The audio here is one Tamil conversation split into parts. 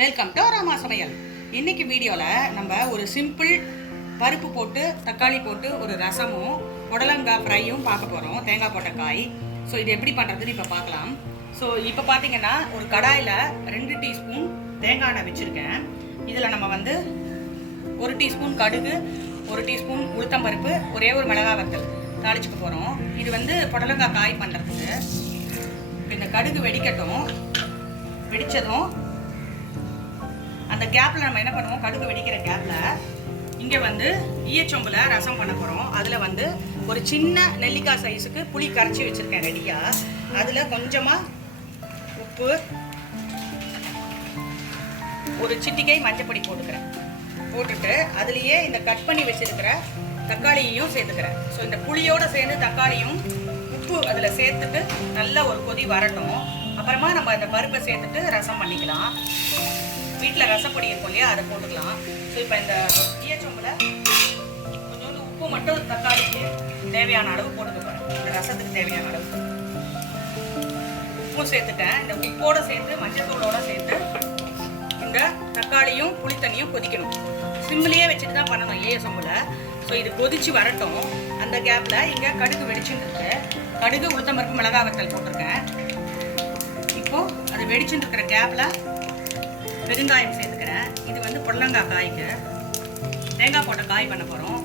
வெல்கம் டு ராமா சமையல். இன்னைக்கு வீடியோவில் நம்ம ஒரு சிம்பிள் பருப்பு போட்டு தக்காளி போட்டு ஒரு ரசமும் புடலங்காய் ஃப்ரையும் பார்க்க போகிறோம். தேங்காய் போட்ட காய். ஸோ இது எப்படி பண்ணுறதுன்னு இப்போ பார்க்கலாம். ஸோ இப்போ பார்த்தீங்கன்னா ஒரு கடாயில் 2 டீஸ்பூன் தேங்காய் எண்ணெய் வச்சுருக்கேன். இதில் நம்ம வந்து 1 டீஸ்பூன் கடுகு, 1 டீஸ்பூன் உளுத்தம்பருப்பு, ஒரே ஒரு மிளகாய் வத்தல் தாளிச்சுக்க போகிறோம். இது வந்து புடலங்காய் காய் பண்ணுறதுக்கு. இந்த கடுகு வெடிக்கட்டும். வெடித்ததும் அந்த கேப்பில் நம்ம என்ன பண்ணுவோம், கடுகு வெடிக்கிற கேப்பில் இங்கே வந்து ஈயச்சொம்பில் ரசம் பண்ண போகிறோம். அதில் வந்து ஒரு சின்ன நெல்லிக்காய் சைஸுக்கு புளி கரைச்சி வச்சுருக்கேன் ரெடியாக. அதில் கொஞ்சமாக உப்பு, ஒரு சிட்டிகை மஞ்சப்பொடி போட்டுக்கிறேன். போட்டுட்டு அதுலேயே இந்த கட் பண்ணி வச்சுருக்கிற தக்காளியையும் சேர்த்துக்கிறேன். ஸோ இந்த புளியோடு சேர்ந்து தக்காளியும் உப்பு அதில் சேர்த்துட்டு நல்லா ஒரு கொதி வரட்டும். அப்புறமா நம்ம இந்த பருப்பை சேர்த்துட்டு ரசம் பண்ணிக்கலாம். வீட்டில் ரசப்பொடி இருக்கும் இல்லையா, அதை போட்டுக்கலாம். ஸோ இப்போ இந்த ஈயச்சொம்பில் கொஞ்சோண்டு உப்பு மட்டும் தக்காளிக்கு தேவையான அளவு போட்டுக்க போகிறேன். இந்த ரசத்துக்கு தேவையான அளவு உப்பும் சேர்த்துட்டேன். இந்த உப்போடு சேர்த்து மஞ்சத்தூளோடு சேர்த்து இந்த தக்காளியும் புளித்தண்ணியும் கொதிக்கணும். சிம்மிலேயே வச்சுட்டு தான் பண்ணணும் ஈயச்சொம்பில். ஸோ இது கொதிச்சு வரட்டும். அந்த கேப்பில் இங்கே கடுகு வெடிச்சுன்னு இருக்கு. கடுகு, உளுத்தம்பருப்பு, மிளகாய் வத்தல் போட்டிருக்கேன். இப்போது அது வெடிச்சுன்னு இருக்கிற கேப்பில் பெருங்காயம் சேர்த்துக்கிறேன். இது வந்து புடலங்காய் காய்க்கு தேங்காய் போட்ட காய் பண்ண போகிறோம்.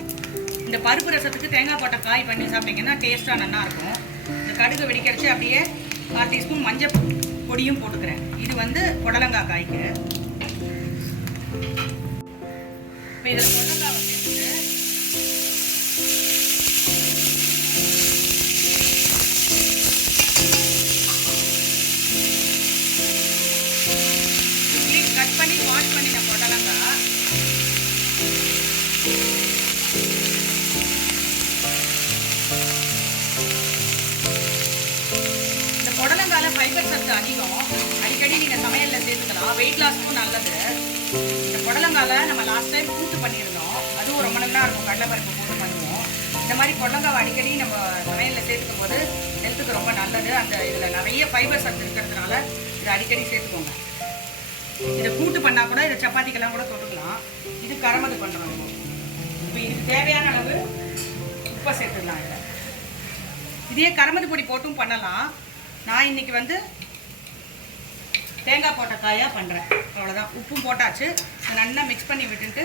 இந்த பருப்பு ரசத்துக்கு தேங்காய் போட்ட காய் பண்ணி சாப்பிட்டிங்கன்னா டேஸ்ட்டாக நல்லா இருக்கும். இந்த கடுகு வெடிக்கிறச்சு அப்படியே 1/4 டீஸ்பூன் மஞ்சள் பொடியும் போட்டுக்கிறேன். இது வந்து புடலங்காய் காய்க்கு. இப்போ இதில் புடலங்காவை சேர்த்துட்டு கட் பண்ணி வாஷ் பண்ணின புடலங்காய் இந்த புடலங்காயில ஃபைபர் சத்து அதிகம். அடிக்கடி நீங்கள் சமையலில் சேர்த்துக்கலாம். வெயிட் லாஸ்க்கும் நல்லது. இந்த புடலங்காயில் நம்ம லாஸ்ட் டைம் கூட்டு பண்ணியிருந்தோம். அதுவும் ரொம்ப நல்லா இருக்கும். கடலைப்பருப்பு கூட்டு பண்ணுவோம். இந்த மாதிரி புடலங்காவை அடிக்கடி நம்ம சமையலில் சேர்த்துக்கும் போது ஹெல்த்துக்கு ரொம்ப நல்லது. அந்த இதில் நிறைய ஃபைபர் சத்து இருக்கிறதுனால இதை அடிக்கடி சேர்த்துக்கோங்க. இதை கூட்டு பண்ணால் கூட இதை சப்பாத்திக்கெல்லாம் கூட தொட்டுக்கலாம். இது கரமது பண்ணுறோம். இப்போ இதுக்கு தேவையான அளவு உப்பை சேர்த்துக்கலாம். இதில் இதே கரமது பொடி போட்டும் பண்ணலாம். நான் இன்னைக்கு வந்து தேங்காய் போட்ட காயாக பண்ணுறேன். அவ்வளோதான். உப்பும் போட்டாச்சு. இதை நல்லா மிக்ஸ் பண்ணி விட்டுட்டு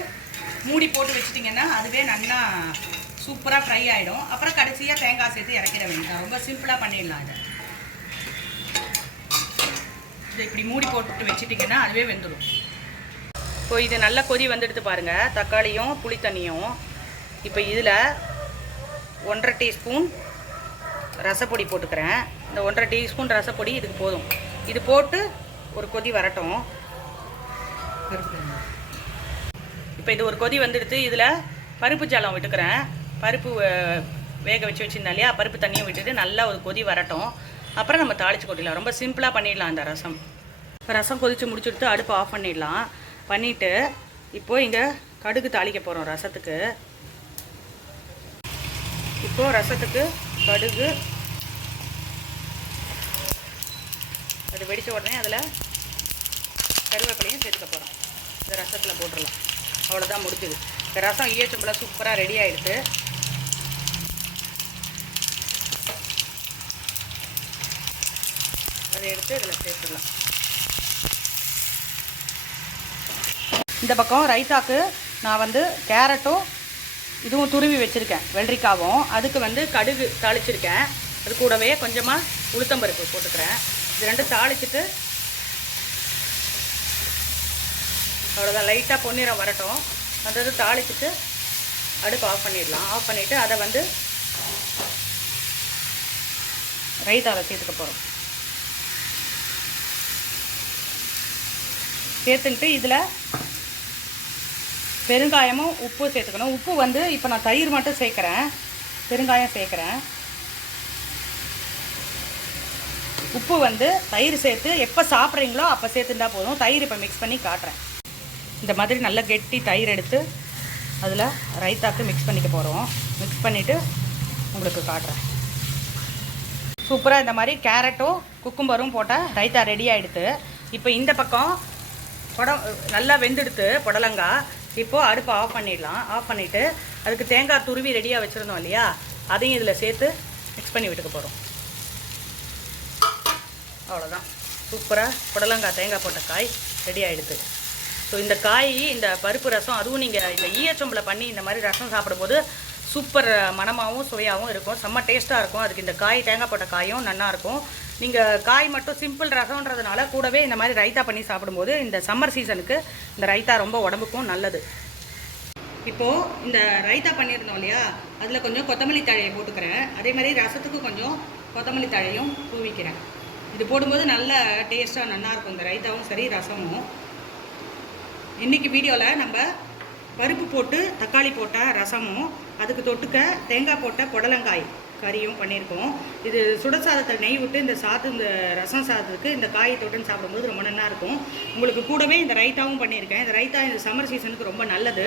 மூடி போட்டு வச்சுட்டிங்கன்னா அதுவே நல்லா சூப்பராக ஃப்ரை ஆகிடும். அப்புறம் கடைசியாக தேங்காய் சேர்த்து இறக்கிட வேண்டியதான். ரொம்ப சிம்பிளாக பண்ணிடலாம். இதை இப்படி மூடி போட்டு வச்சுட்டிங்கன்னா அதுவே வெந்துடும். இப்போ இது நல்லா கொதி வந்துடுது பாருங்கள், தக்காளியும் புளித்தண்ணியும். இப்போ இதில் 1/2 டீஸ்பூன் ரசப்பொடி போட்டுக்கிறேன். இந்த 1/2 டீஸ்பூன் ரசப்பொடி இதுக்கு போதும். இது போட்டு ஒரு கொதி வரட்டும். இப்போ இது ஒரு கொதி வந்துடுது. இதில் பருப்பு ஜலம் விட்டுக்கிறேன். பருப்பு வேக வச்சு வச்சுருந்தா இல்லையா, பருப்பு தண்ணியும் விட்டுட்டு நல்லா ஒரு கொதி வரட்டும். அப்புறம் நம்ம தாளித்து கொட்டிடலாம். ரொம்ப சிம்பிளாக பண்ணிடலாம் அந்த ரசம். ரசம் கொதித்து முடிச்சுட்டு அடுப்பு ஆஃப் பண்ணிடலாம். பண்ணிவிட்டு இப்போது இங்கே கடுகு தாளிக்க போகிறோம் ரசத்துக்கு. இப்போது ரசத்துக்கு கடுகு அது வெடித்த உடனே அதில் கருவேப்பிலையும் சேர்த்துக்க போகிறோம். இந்த ரசத்தில் போட்டுடலாம். அவ்வளோதான், முடிஞ்சுது. இந்த ரசம் ஈயச்சொம்பில் சூப்பராக ரெடி ஆகிடுது. அதை எடுத்து இதில் சேர்த்துடலாம். இந்த பக்கம் ரைத்தாக்கு நான் வந்து கேரட்டும் இதுவும் துருவி வச்சுருக்கேன், வெள்ளரிக்காவும். அதுக்கு வந்து கடுகு தாளிச்சிருக்கேன். அது கூடவே கொஞ்சமாக உளுத்தம்பருப்பு போட்டுக்கிறேன். இது ரெண்டும் தாளிச்சிட்டு அவ்வளோதான். லைட்டாக பொன்னிறம் வரட்டும். அதாவது தாளிச்சிட்டு அடுப்பு ஆஃப் பண்ணிடலாம். ஆஃப் பண்ணிவிட்டு அதை வந்து ரைத்தாவில் சேர்த்துக்க போகிறோம். சேர்த்துக்கிட்டு இதில் பெருங்காயமும் உப்பு சேர்த்துக்கணும். உப்பு வந்து இப்போ நான் தயிர் மட்டும் சேர்க்குறேன், பெருங்காயம் சேர்க்குறேன். உப்பு வந்து தயிர் சேர்த்து எப்போ சாப்பிட்றீங்களோ அப்போ சேர்த்துட்டா போதும். தயிர் இப்போ மிக்ஸ் பண்ணி காட்டுறேன். இந்த மாதிரி நல்லா கெட்டி தயிர் எடுத்து அதில் ரைத்தாக்கு மிக்ஸ் பண்ணிக்க போகிறோம். மிக்ஸ் பண்ணிவிட்டு உங்களுக்கு காட்டுறேன். சூப்பராக இந்த மாதிரி கேரட்டும் குக்கும்பரும் போட்டால் ரைத்தா ரெடி ஆகிடுது. இப்போ இந்த பக்கம் நல்லா வெந்தெடுத்து புடலங்காய். இப்போது அடுப்பை ஆஃப் பண்ணிடலாம். ஆஃப் பண்ணிவிட்டு அதுக்கு தேங்காய் துருவி ரெடியாக வச்சுருந்தோம் இல்லையா, அதையும் இதில் சேர்த்து மிக்ஸ் பண்ணி விட்டுக்க போகிறோம். அவ்வளோதான், சூப்பராக புடலங்காய் தேங்காய் போட்ட காய் ரெடி ஆகிடுது. ஸோ இந்த காய், இந்த பருப்பு ரசம், அதுவும் நீங்கள் இந்த ஈயச்சொம்பில் பண்ணி இந்த மாதிரி ரசம் சாப்பிடும்போது சூப்பர் மணமாகவும் சுவையாகவும் இருக்கும். செம்ம டேஸ்ட்டாக இருக்கும். அதுக்கு இந்த காய், தேங்காய் போட்ட காயும் நல்லாயிருக்கும். நீங்கள் காய் மட்டும் சிம்பிள் ரசம்ன்றதுனால கூடவே இந்த மாதிரி ரைத்தா பண்ணி சாப்பிடும்போது இந்த சம்மர் சீசனுக்கு இந்த ரைத்தா ரொம்ப உடம்புக்கும் நல்லது. இப்போது இந்த ரைத்தா பண்ணியிருந்தோம் இல்லையா, அதில் கொஞ்சம் கொத்தமல்லி தழையை போட்டுக்கிறேன். அதே மாதிரி ரசத்துக்கு கொஞ்சம் கொத்தமல்லி தழையும் தூவிக்கிறேன். இது போடும்போது நல்ல டேஸ்ட்டாக நல்லாயிருக்கும் இந்த ரைத்தாவும் சரி ரசமும். இன்றைக்கி வீடியோவில் நம்ம பருப்பு போட்டு தக்காளி போட்ட ரசமும் அதுக்கு தொட்டுக்க தேங்காய் போட்ட புடலங்காய் கறியும் பண்ணியிருக்கோம். இது சுட சாதத்தை நெய் விட்டு இந்த ரசம் சாதத்துக்கு இந்த காய் தொட்டுன்னு சாப்பிடும்போது ரொம்ப நல்லாயிருக்கும். உங்களுக்கு கூடவே இந்த ரைத்தாவும் பண்ணியிருக்கேன். இந்த ரைத்தா இந்த சம்மர் சீசனுக்கு ரொம்ப நல்லது.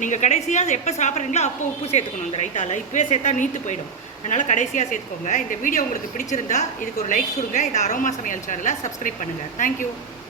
நீங்கள் கடைசியாக எப்போ சாப்பிட்றீங்களோ அப்போ உப்பு சேர்த்துக்கணும். இந்த ரைத்தாவில் இப்போவே சேர்த்தா நீத்து போயிடும். அதனால் கடைசியாக சேர்த்துக்கோங்க. இந்த வீடியோ உங்களுக்கு பிடிச்சிருந்தா இதுக்கு ஒரு லைக் கொடுங்க. இந்த அரோமா சமையல் சேனலை சப்ஸ்கிரைப் பண்ணுங்கள். தேங்க்யூ.